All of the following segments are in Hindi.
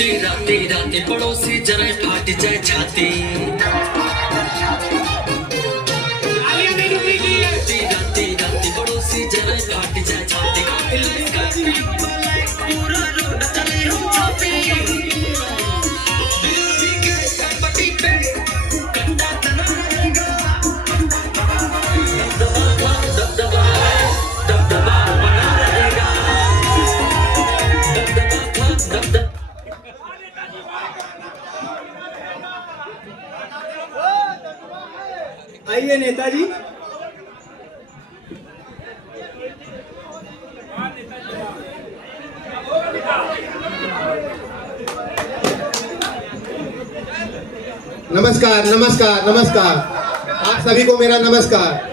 राते राते पड़ोसी जरा फाट जाए छाती, राते राते पड़ोसी जरा फाट जाए छाती, पूरा रोड चले हम छापे, दिल्ली के पट्टी पे कंधा तना रहेगा, दबदबा बना रहेगा, दबदबा। आइए नेताजी। नमस्कार नमस्कार नमस्कार, आप सभी को मेरा नमस्कार।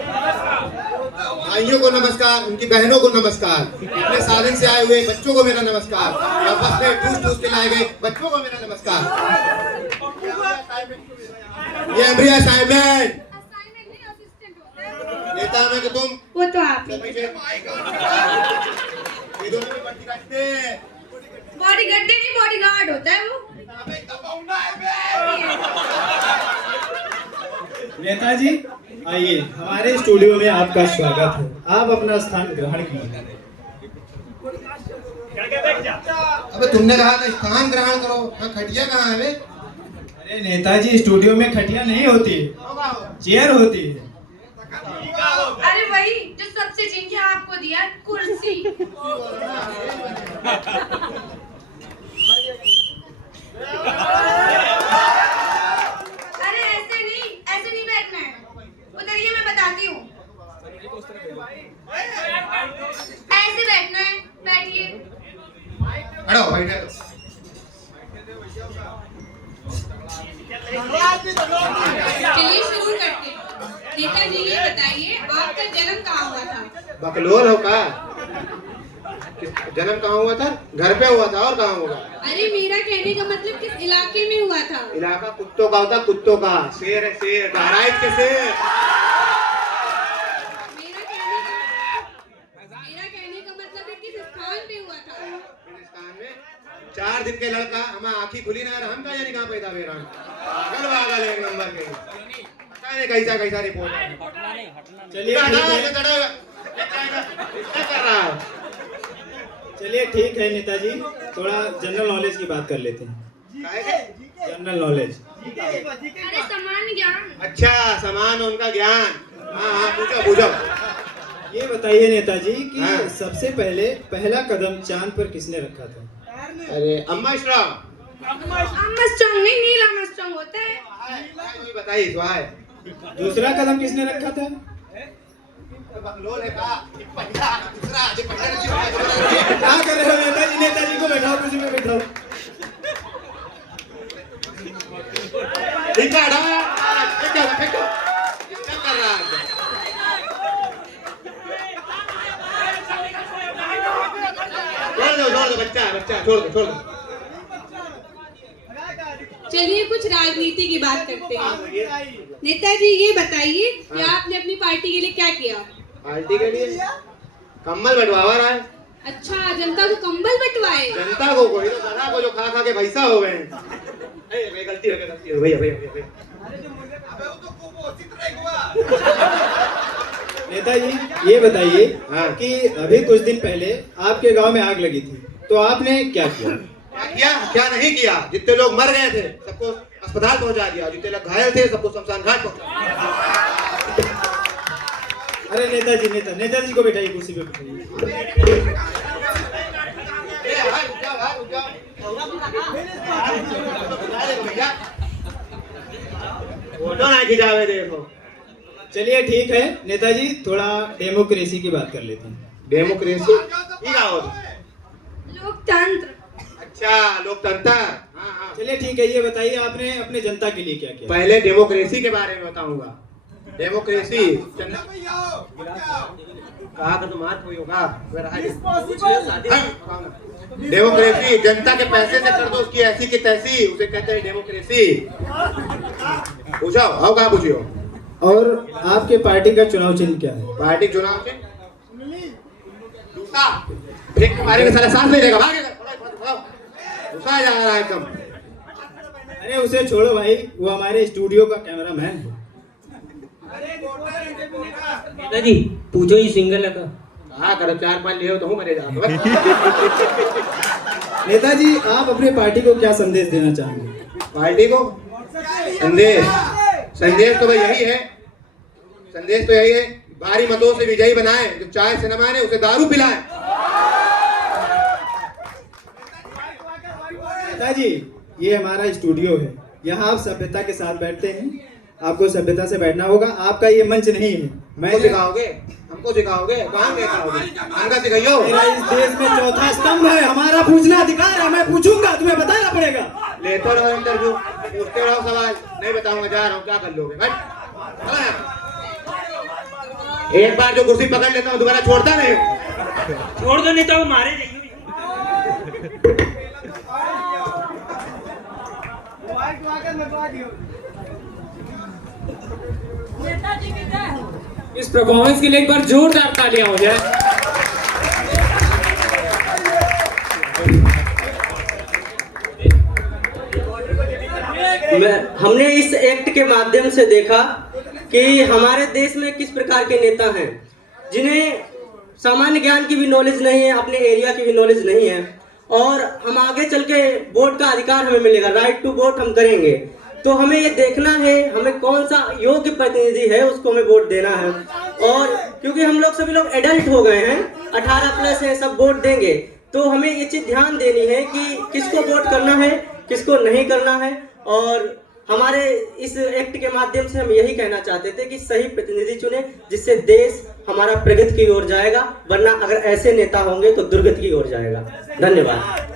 भाइयों को नमस्कार, उनकी बहनों को नमस्कार, अपने साधन से आए हुए बच्चों को मेरा नमस्कार, और बस में ठूस ठूस के लाए गए बच्चों को मेरा नमस्कार। ये एम्ब्रियो असाइनमेंट नेता में कि तुम वो तो आप ही। ये दोनों में पट्टी काटते हैं। बॉडी गड्ढे नहीं, बॉडी गार्ड होता है वो। नेताजी आइए, हमारे स्टूडियो में आपका स्वागत है। आप अपना स्थान ग्रहण कीजिए। अबे तुमने कहा था स्थान ग्रहण करो, हाँ खटिया कहाँ है बे? अरे नेताजी, स्टूडियो में खटिया नहीं होती, चेयर होती है। अरे वही जो सबसे जिनके आपको दिया, कुर्सी। अरे ऐसे नहीं बैठना है। उधरिए, मैं बताती हूँ। ऐसे बैठना है, बैठिए। हटो बैठे। चलिए शुरू करते हैं। नेताजी ये बताइए, आपका जन्म कहाँ हुआ था? बकलोल हो का? जन्म कहाँ हुआ था? घर पे हुआ था, और कहाँ होगा? अरे मेरा कहने का मतलब किस इलाके में हुआ था? इलाका कुत्तों का होता, कुत्तों का। शेर है शेर, बहराइच के शेर। मेरा कहने का मतलब है किस स्थान पे हुआ था? हिंदुस्तान में 4 दिन के लड़का, हमारी आँखी खुली ना, हम का यानी कहाँ पैदा हुए राम? पागल वागल एक नंबर के। पता नहीं कैसा कैसा रिपोर्ट है। चलिए चलिए ठीक है नेताजी, थोड़ा जनरल नॉलेज की बात कर लेते हैं। General knowledge. अरे सामान्य ज्ञान। अच्छा, समान उनका ज्ञान। हाँ हाँ, पूछो पूछो। ये बताइए नेताजी कि हाँ। सबसे पहले पहला कदम चांद पर किसने रखा था? अरे अम्मा स्ट्रॉन्ग। आर्मस्ट्रांग नहीं, नील आर्मस्ट्रांग होता है। बताइए तो है। दूसरा कदम किसने रखा था? बकलोल है का? दूसरा क्या कर रहे हो नेताजी? नेताजी को बैठाओ, कुर्सी पे बैठाओ। ठीक है, फेंको। क्या कर रहा है? छोड़ दो बच्चा, छोड़ दो। चलिए कुछ राजनीति की बात करते हैं। नेताजी ये बताइए कि आपने अपनी पार्टी के लिए क्या किया? पार्टी के लिए कम्बल बंटवा रहा है। अच्छा, जनता को कंबल बंटवाए? जनता को कोई तो गधा को जो खा खा के भैंसा हो गए हैं। गलती हो गई भैया। नेताजी ये बताइए हाँ। कि अभी कुछ दिन पहले आपके गांव में आग लगी थी, तो आपने क्या किया? क्या नहीं किया? जितने लोग मर गए थे सबको अस्पताल पहुंचा दिया, जितने लोग घायल थे सबको शमशान घाट पहुंचा दिया। अरे नेताजी को बैठाइए, कुर्सी पे बैठाइए। फोटो ना खिंचावे देखो। चलिए ठीक है नेताजी, थोड़ा डेमोक्रेसी की बात कर लेते हैं। डेमोक्रेसी क्या होता है? लोकतंत्र। अच्छा, लोकतंत्र। हाँ। चलिए ठीक है, ये बताइए आपने अपने जनता के लिए क्या किया? पहले डेमोक्रेसी के बारे में बताऊंगा। डेमोक्रेसी कहा तो मार कोई होगा। डेमोक्रेसी जनता के पैसे से कर दो उसकी ऐसी की तैसी, उसे कहते हैं डेमोक्रेसी। पूछो, आओ कहाँ पूछियो। और आपके पार्टी का चुनाव चिन्ह क्या है? पार्टी चुनाव चिन्ह जूता। मारेंगे साले, सांस नहीं लेगा, भागेगा। गुस्सा जा रहा है एकदम। अरे उसे छोड़ो भाई, वो हमारे स्टूडियो का कैमरामैन है। नेताजी पूछो ही सिंगल है का। हाँ करो, 4-5 ले हो तो हूँ मरे जाओ। नेताजी आप अपने पार्टी को क्या संदेश देना चाहेंगे? पार्टी को संदेश तो भाई यही है, संदेश तो यही है, भारी मतों से विजयी बनाए, जो चाय से न माने उसे दारू पिलाए। नेताजी ये हमारा स्टूडियो है, यहाँ आप सभ्यता के साथ बैठते हैं, आपको सभ्यता से बैठना होगा। आपका ये मंच नहीं है। हमको सिखाओगे? हमको सिखाओगे? कहाँ सिखाओगे? हमका सिखाइयो। मेरा इस देश में चौथा स्तंभ है, हमारा पूछना अधिकार है, मैं पूछूंगा, तुम्हें बताना पड़ेगा। लेते रहो इंटरव्यू, पूछते रहो सवाल, नहीं बताऊंगा, जा रहा हूँ, क्या कर लोगे? एक बार जो कुर्सी पकड़ लेता हूँ दोबारा छोड़ता नहीं। छोड़ दो नेता, वो मारे जाइए। इस परफॉर्मेंस के लिए एक बार जोरदार तालियां हो जाए। हमने इस एक्ट के माध्यम से देखा कि हमारे देश में किस प्रकार के नेता हैं जिन्हें सामान्य ज्ञान की भी नॉलेज नहीं है, अपने एरिया की भी नॉलेज नहीं है, और हम आगे चल के वोट का अधिकार हमें मिलेगा, राइट टू वोट हम करेंगे। तो हमें ये देखना है हमें कौन सा योग्य प्रतिनिधि है, उसको हमें वोट देना है। और क्योंकि हम लोग सभी लोग एडल्ट हो गए हैं, 18+ हैं, सब वोट देंगे, तो हमें ये चीज ध्यान देनी है कि किसको वोट करना है, किसको नहीं करना है। और हमारे इस एक्ट के माध्यम से हम यही कहना चाहते थे कि सही प्रतिनिधि चुने, जिससे देश हमारा प्रगति की ओर जाएगा, वरना अगर ऐसे नेता होंगे तो दुर्गति की ओर जाएगा। धन्यवाद।